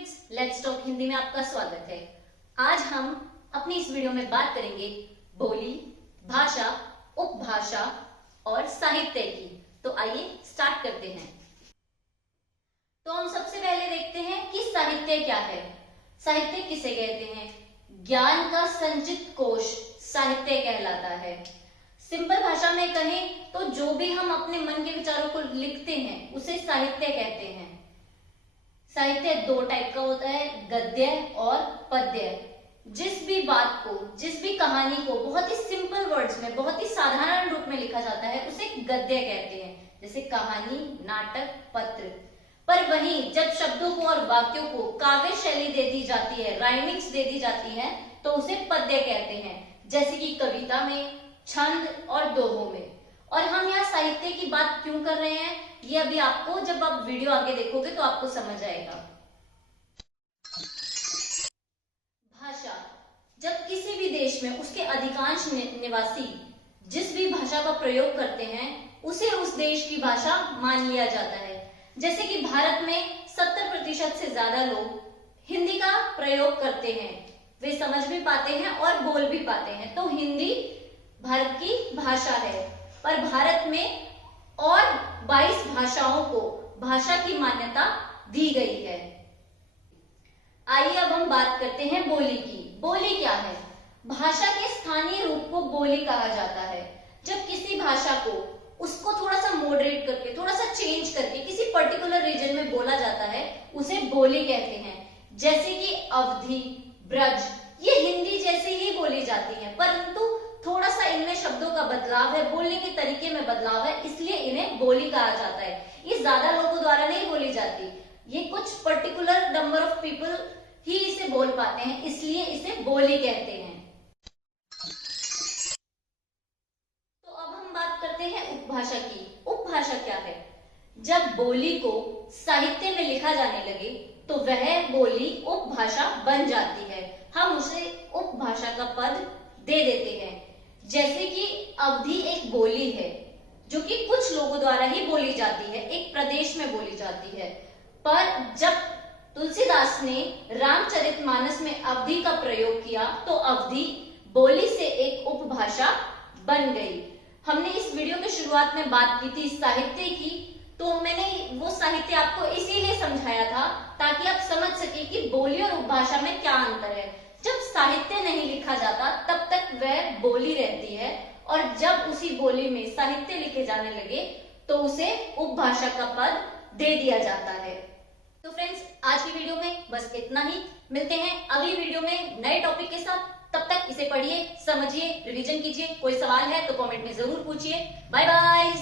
Kids, let's talk Hindi में आपका स्वागत है। आज हम अपनी इस वीडियो में बात करेंगे बोली, भाषा, उपभाषा और साहित्य की। तो आइए स्टार्ट करते हैं। तो हम सबसे पहले देखते हैं कि साहित्य क्या है। साहित्य किसे कहते हैं? ज्ञान का संचित कोश साहित्य कहलाता है। सिंपल भाषा में कहें तो जो भी हम अपने मन के विचारों को लिखते हैं उसे साहित्य कहते हैं। साहित्य दो टाइप का होता है, गद्य और पद्य। जिस भी बात को, जिस भी कहानी को बहुत ही सिंपल वर्ड्स में, बहुत ही साधारण रूप में लिखा जाता है उसे गद्य कहते हैं, जैसे कहानी, नाटक, पत्र। पर वहीं जब शब्दों को और वाक्यों को काव्य शैली दे दी जाती है, राइमिंग्स दे दी जाती है, तो उसे पद्य कहते हैं, जैसे कि कविता में, छंद और दोहों में। और हम यहाँ साहित्य की बात क्यों कर रहे हैं, ये अभी आपको, जब आप वीडियो आगे देखोगे तो आपको समझ आएगा। भाषा, जब किसी भी देश में उसके अधिकांश निवासी जिस भी भाषा का प्रयोग करते हैं उसे उस देश की भाषा मान लिया जाता है। जैसे कि भारत में 70% से ज्यादा लोग हिंदी का प्रयोग करते हैं, वे समझ भी पाते हैं और बोल भी पाते हैं, तो हिंदी भारत की भाषा है। पर भारत में और 22 भाषाओं को भाषा की मान्यता दी गई है। आइए अब हम बात करते हैं बोली की। बोली क्या है? भाषा के स्थानीय रूप को बोली कहा जाता है। जब किसी भाषा को उसको थोड़ा सा मॉडरेट करके, थोड़ा सा चेंज करके किसी पर्टिकुलर रीजन में बोला जाता है उसे बोली कहते हैं। जैसे कि अवधी, ब्रज, ये हिंदी जैसे ही बोली जाती है, परंतु थोड़ा सा इनमें शब्दों का बदलाव है, बोलने के तरीके में बदलाव है, इसलिए इन्हें बोली कहा जाता है। ये ज्यादा लोगों द्वारा नहीं बोली जाती, ये कुछ पर्टिकुलर नंबर ऑफ पीपल ही इसे बोल पाते हैं, इसलिए इसे बोली कहते हैं। तो अब हम बात करते हैं उपभाषा की। उपभाषा क्या है? जब बोली को साहित्य में लिखा जाने लगे तो वह बोली उपभाषा बन जाती है, हम उसे उपभाषा का पद दे देते हैं। जैसे कि अवधी एक बोली है जो कि कुछ लोगों द्वारा ही बोली जाती है, एक प्रदेश में बोली जाती है। पर जब तुलसीदास ने रामचरितमानस में अवधी का प्रयोग किया तो अवधी बोली से एक उपभाषा बन गई। हमने इस वीडियो के शुरुआत में बात की थी साहित्य की, तो मैंने वो साहित्य आपको इसीलिए समझाया था ताकि आप समझ सके कि बोली और उपभाषा में क्या अंतर है। जब साहित्य नहीं लिखा जाता तब तक वह बोली रहती है, और जब उसी बोली में साहित्य लिखे जाने लगे तो उसे उपभाषा का पद दे दिया जाता है। तो फ्रेंड्स, आज की वीडियो में बस इतना ही। मिलते हैं अगली वीडियो में नए टॉपिक के साथ। तब तक इसे पढ़िए, समझिए, रिवीजन कीजिए। कोई सवाल है तो कमेंट में जरूर पूछिए। Bye bye.